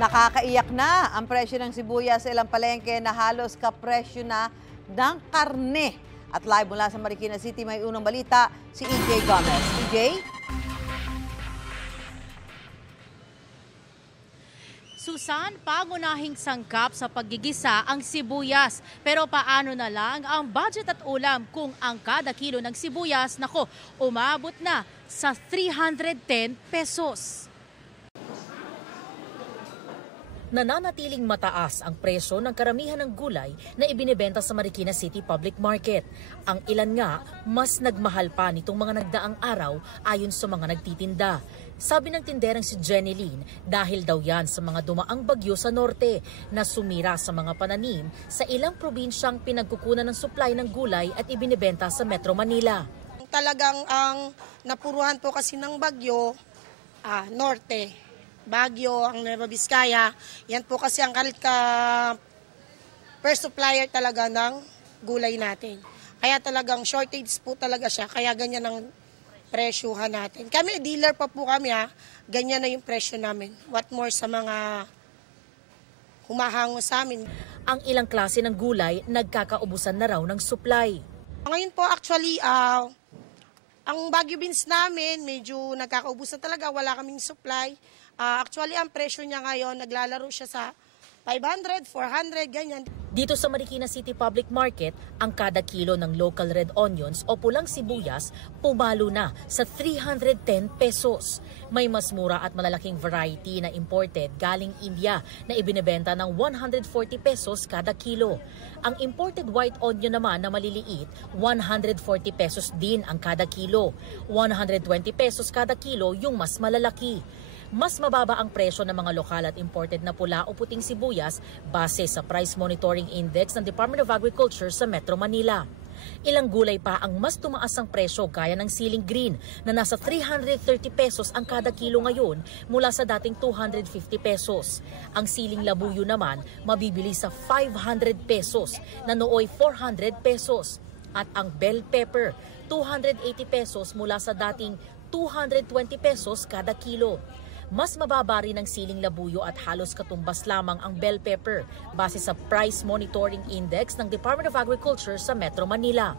Nakakaiyak na ang presyo ng sibuyas sa ilang palengke na halos kapresyo na ng karne. At live mula sa Marikina City, may unang balita si EJ Gomez. EJ? Susan, pangunahing sangkap sa paggigisa ang sibuyas. Pero paano na lang ang budget at ulam kung ang kada kilo ng sibuyas, umabot na sa 310 pesos. Nananatiling mataas ang presyo ng karamihan ng gulay na ibinebenta sa Marikina City Public Market. Ang ilan nga, mas nagmahal pa nitong mga nagdaang araw ayon sa mga nagtitinda. Sabi ng tinderang si Jenny Lynn, dahil daw yan sa mga dumaang bagyo sa norte na sumira sa mga pananim sa ilang probinsyang pinagkukunan ng supply ng gulay at ibinebenta sa Metro Manila. Talagang ang napuruhan po kasi ng bagyo, norte. Baguio, ang Nueva Vizcaya, yan po kasi ang first supplier talaga ng gulay natin. Kaya talagang shortage po talaga siya, kaya ganyan ang presyuhan natin. Kami, dealer pa po kami ganyan na yung presyo namin. What more sa mga humahango sa amin. Ang ilang klase ng gulay, nagkakaubusan na raw ng supply. Ngayon po actually, ang Baguio beans namin, medyo nagkakaubusan talaga, wala kaming supply. Actually, ang presyo niya ngayon, naglalaro siya sa 500, 400, ganyan. Dito sa Marikina City Public Market, ang kada kilo ng local red onions o pulang sibuyas pumalo na sa 310 pesos. May mas mura at malalaking variety na imported galing India na ibinebenta ng 140 pesos kada kilo. Ang imported white onion naman na maliliit, 140 pesos din ang kada kilo. 120 pesos kada kilo yung mas malalaki. Mas mababa ang presyo ng mga lokal at imported na pula o puting sibuyas base sa Price Monitoring Index ng Department of Agriculture sa Metro Manila. Ilang gulay pa ang mas tumaas ang presyo gaya ng siling green na nasa 330 pesos ang kada kilo ngayon mula sa dating 250 pesos. Ang siling labuyo naman mabibili sa 500 pesos na nooy 400 pesos. At ang bell pepper 280 pesos mula sa dating 220 pesos kada kilo. Mas mababa rin ang siling labuyo at halos katumbas lamang ang bell pepper base sa Price Monitoring Index ng Department of Agriculture sa Metro Manila.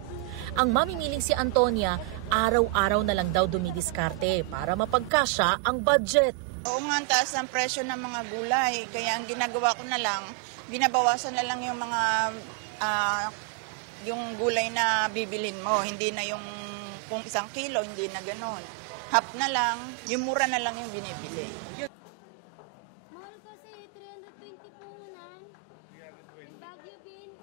Ang mamimiling si Antonia, araw-araw na lang daw dumidiskarte para mapagkasya ang budget. Oo nga, ang taas ng presyo ng mga gulay. Kaya ang ginagawa ko na lang, binabawasan na lang yung mga yung gulay na bibilin mo. Hindi na yung kung 1 kilo, hindi na gano'n. Half na lang, yung mura na lang yung binibili. Mahal kasi, 320 po unan. Baguio beans.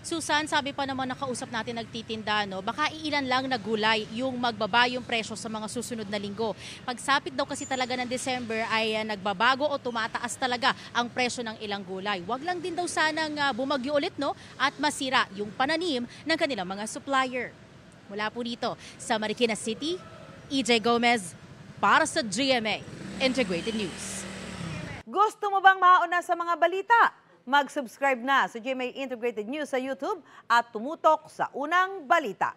Susan, sabi pa naman nakausap natin nagtitinda, baka iilan lang na gulay yung magbaba yung presyo sa mga susunod na linggo. Pagsapit daw kasi talaga ng December ay nagbabago o tumataas talaga ang presyo ng ilang gulay. Wag lang din daw sanang bumagyo ulit at masira yung pananim ng kanilang mga supplier. Mula po dito sa Marikina City, EJ Gomez para sa GMA Integrated News. Gusto mo bang mauna sa mga balita? Mag-subscribe na sa GMA Integrated News sa YouTube at tumutok sa unang balita.